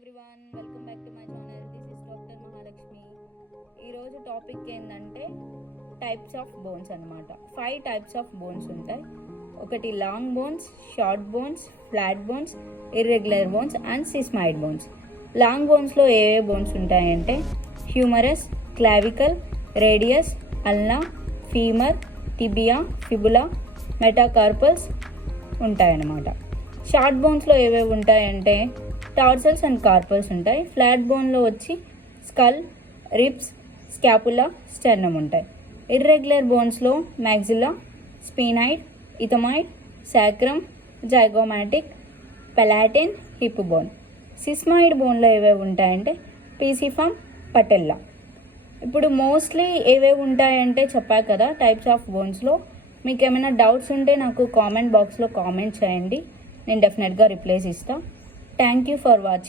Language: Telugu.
Everyone, welcome back to my channel. This is doctor Mahalakshmi. ఈరోజు టాపిక్ ఏంటంటే టైప్స్ ఆఫ్ బోన్స్ అనమాట. 5 టైప్స్ ఆఫ్ బోన్స్ ఉంటాయి. ఒకటి long bones, short bones, flat bones, irregular bones and sesamoid bones. Long బోన్స్లో ఏ బోన్స్ ఉంటాయంటే humerus, clavicle, radius, ulna, femur, tibia, fibula, metacarpals ఉంటాయన్నమాట. షార్ట్ బోన్స్లో ఏవేవి ఉంటాయంటే టార్సల్స్ అండ్ కార్పల్స్ ఉంటాయి. ఫ్లాట్ బోన్లో వచ్చి స్కల్, రిబ్స్, స్కాపులా, స్టెర్నమ్ ఉంటాయి. ఇర్రెగ్యులర్ బోన్స్లో maxilla, sphenoid, ethmoid, sacrum, zygomatic, palatine, hip bone. Sesamoid బోన్లో ఏవేవి ఉంటాయంటే పీసిఫామ్, పటెల్లా. ఇప్పుడు మోస్ట్లీ ఏవేవి ఉంటాయంటే చెప్పా కదా టైప్స్ ఆఫ్ బోన్స్లో. మీకు ఏమైనా డౌట్స్ ఉంటే నాకు కామెంట్ బాక్స్లో కామెంట్ చేయండి, నేను డెఫినెట్గా రిప్లైస్ ఇస్తాను. Thank you for watching.